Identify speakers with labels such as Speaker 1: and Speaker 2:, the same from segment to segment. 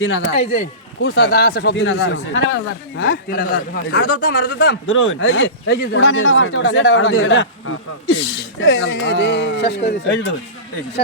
Speaker 1: 3000
Speaker 2: এই যে কুরসা যা আছে সব
Speaker 1: 3000
Speaker 2: 5000 হ্যাঁ
Speaker 1: 3000 আর ধরতাম
Speaker 3: ধরুন
Speaker 1: এই যে
Speaker 2: উড়ান এটা ফার্স্ট উড়ান এটা শেষ করে দিছে
Speaker 3: এই যে ধরুন এই যে
Speaker 2: শেষ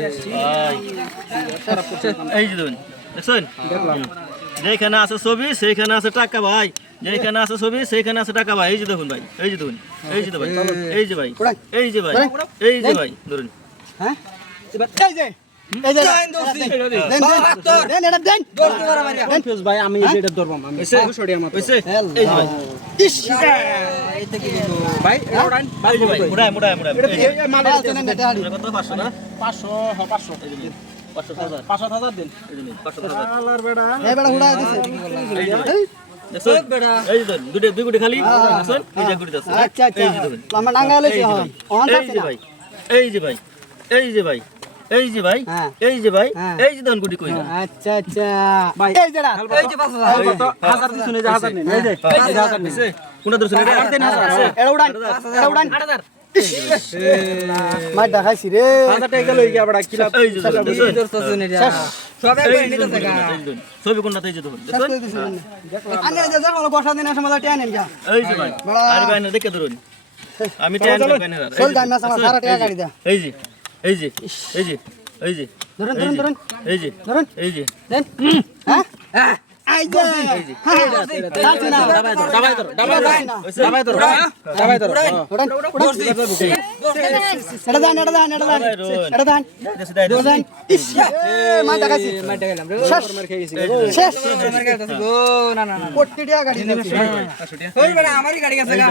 Speaker 3: এই যে ধরুন দেখছেন যেখানে আছে ছবি সেইখানে আছে টাকা ভাই যেখানে আছে ছবি সেইখানে আছে টাকা ভাই এই যে দেখুন ভাই এই যে দেখুন এই যে ভাই এই যে ভাই এই যে ভাই এই যে ভাই ধরুন
Speaker 2: হ্যাঁ এই যে দেন এটা দেন কনফিউজ ভাই আমি এটা ধরব আমি সরিয়া মত
Speaker 3: হইছে এই যে ভাই
Speaker 2: ইস
Speaker 1: এইটা কি
Speaker 2: ভাই উড়ান
Speaker 3: এই যে ভাই মুড়ায়
Speaker 2: এটা মাল আছে না এটা
Speaker 3: কত 500 না
Speaker 2: 500 হ্যাঁ 500
Speaker 3: এই যে 500,000
Speaker 2: 500,000 দিন
Speaker 3: এই যে 500,000
Speaker 2: আলার বেড়া এই বেড়া উড়ায় দিছে
Speaker 3: দেখছেন
Speaker 1: বেটা
Speaker 3: এই যে ধরুন দুই গুটি খালি দেখছেন এই যে গুটি আছে
Speaker 2: আচ্ছা আচ্ছা
Speaker 3: এই যে ধরুন
Speaker 2: লম্বা ডাঙ্গা লইছে হন অন
Speaker 3: এই
Speaker 2: আছে
Speaker 3: যে
Speaker 2: না
Speaker 3: ভাই এই যে ভাই এই যে ভাই এই যে ভাই
Speaker 2: হ্যাঁ।
Speaker 3: এই যে ভাই
Speaker 2: হ্যাঁ।
Speaker 3: এই যে ধরুন গুটি কই না
Speaker 2: আচ্ছা আচ্ছা ভাই এই যে
Speaker 1: এই যে 5000
Speaker 2: হাজার দিছুন এই যে হাজার নিন এই যে
Speaker 3: এই যে হাজার নিছে কোনটা ধরছেন এটা
Speaker 2: এটা উড়ান এটা উড়ান
Speaker 1: 8000
Speaker 2: মাই দেখাইছি রে
Speaker 4: 1000 টাকা লই গিয়া বড় কিলা
Speaker 3: এই যে ধরুন দেখছেন?
Speaker 1: ধরছছেন এটা সবাই কই নিতে থাকা
Speaker 3: এই যে ধরুন ছবি কোনটাতে এই যে ধরুন
Speaker 2: শেষ করে দিছি আনে যে যা বলো বর্ষা দিনের সময় টেনে নিন যা
Speaker 3: এই যে ভাই আর ভাই না দেখে ধরুন আমি ট্যান করবেন না
Speaker 2: চল যাই না আমার সারা টাকা গাড়ি দা
Speaker 3: এই যে এই যে এই যে এই যে
Speaker 2: ধরুন ধরুন ধরুন
Speaker 3: এই যে
Speaker 2: ধরুন
Speaker 3: এই যে
Speaker 2: দেন হ্যাঁ এই যে চালছি না
Speaker 4: দাবাই ধর দাবাই ধর
Speaker 2: উড়ান উড়ান এটা দেন এটা দেন এটা দেন এটা দেন এটা দেন ইস মাই দেখাইছি
Speaker 1: মাই টাকালাম রে
Speaker 2: শেষ
Speaker 1: আমার গাড়ি আছে গো না না না
Speaker 2: কোটি টাকা গাড়ি দিছি
Speaker 1: ওই বেটা আমারই গাড়ি আছে গা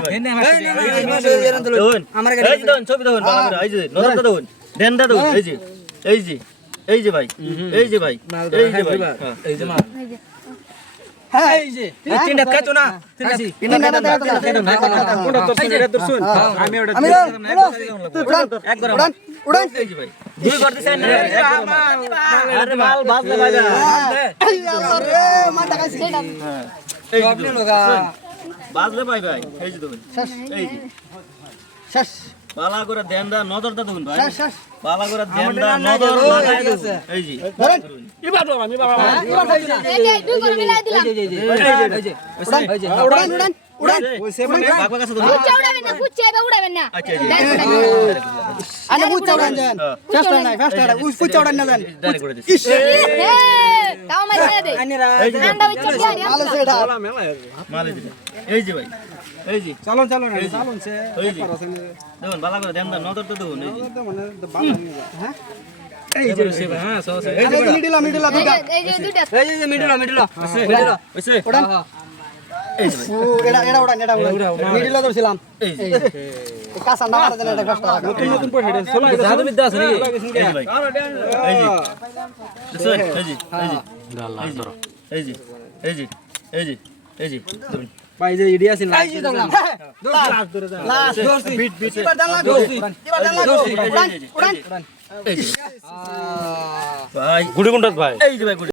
Speaker 1: আমার গাড়ি
Speaker 3: এই যে ধরুন ছবি ধরুন ভালো করে এই যে নজরটা ধরুন ধ্যানটা ধরুন এই যে এই যে এই যে ভাই এই যে ভাই এই যে ভাই
Speaker 1: এই যে মাল
Speaker 2: হ্যাঁ
Speaker 1: এই যে তিনটা খাইতো না খাইছি
Speaker 2: তিনটা দেখা দাও
Speaker 4: কোনটা তোর সঙ্গে এটা ধরছুন আমি ওটা
Speaker 2: আমি উড়ান উড়ান উড়ান
Speaker 3: এই যে ভাই দুই বার দিছেন আরে মাল বাজলে ভাই
Speaker 2: রে মা দেখাইছি
Speaker 3: এই যে
Speaker 1: আপনি
Speaker 3: ধরুন,
Speaker 1: লোগা
Speaker 3: বাজলে ভাই ভাই এই যে ধরুন
Speaker 2: শেষ
Speaker 3: এই যে
Speaker 2: শেষ
Speaker 3: বালা করে ধ্যানটা নজরটা ধরুন ভাই
Speaker 2: শেষ শেষ
Speaker 3: বালা করে ধ্যানটা নজর লাগাই দিন এই যে
Speaker 2: ধরেন
Speaker 4: ইবা তো আমি বাবা
Speaker 2: এবার খাইছি না
Speaker 5: এই যে দুই করে মিলাই দিলাম
Speaker 1: এই যে
Speaker 2: উড়ান উড়ান উড়ান উড়ান
Speaker 3: বাবা কাছে ধরুন
Speaker 5: ফুচা উড়াবেন না ফুচা এবার উড়াবেন না
Speaker 3: আচ্ছা এই যে
Speaker 2: আনে বুঝতে উড়ান দেন ফার্স্ট নাই ফার্স্ট নাই উই ফুচা উড়ান না দেন
Speaker 3: ডানে করে দিছি
Speaker 5: তাও মাইরে দে ঠান্ডা হইছে কি আর
Speaker 2: ভালো সেটা
Speaker 3: মালে দিবেন এই যে ভাই এই যে
Speaker 4: চালন চালন চালন সে
Speaker 3: এই যে দেখুন বালা করে ধ্যানটা নজরটা দেখুন এই যে
Speaker 4: মানে ভালো হ্যাঁ
Speaker 1: এই যে সে হ্যাঁ সস
Speaker 2: এই যে মিডিল দুইটা
Speaker 5: এই যে দুইটা
Speaker 1: এই যে মিডল
Speaker 3: হইছে
Speaker 2: উড়ান
Speaker 3: এই যে ভাই
Speaker 2: ও এটা উড়ান এটা উড়ান মিডিল ধরছিলাম
Speaker 3: এই যে
Speaker 2: কাঁচা না মারা দেন এটা ফার্স্ট
Speaker 4: নতুন নতুন পয়সা এটা চলে
Speaker 1: জাদু বিদ্যা আছে নাকি
Speaker 3: এই যে ভাই এই যে দেখছেন? এই যে এই যে এই যে এই যে এই যে ধরুন
Speaker 4: ভাই যে ইডিয়া আছে না
Speaker 1: এই যে ধরলাম
Speaker 2: লাস্ট
Speaker 3: বিট বিট
Speaker 2: এবার দেন লাগো এবার দেন লাগো উড়ান উড়ান
Speaker 3: এই যে ভাই
Speaker 4: গুড়ি কোনটা ভাই
Speaker 3: এই যে ভাই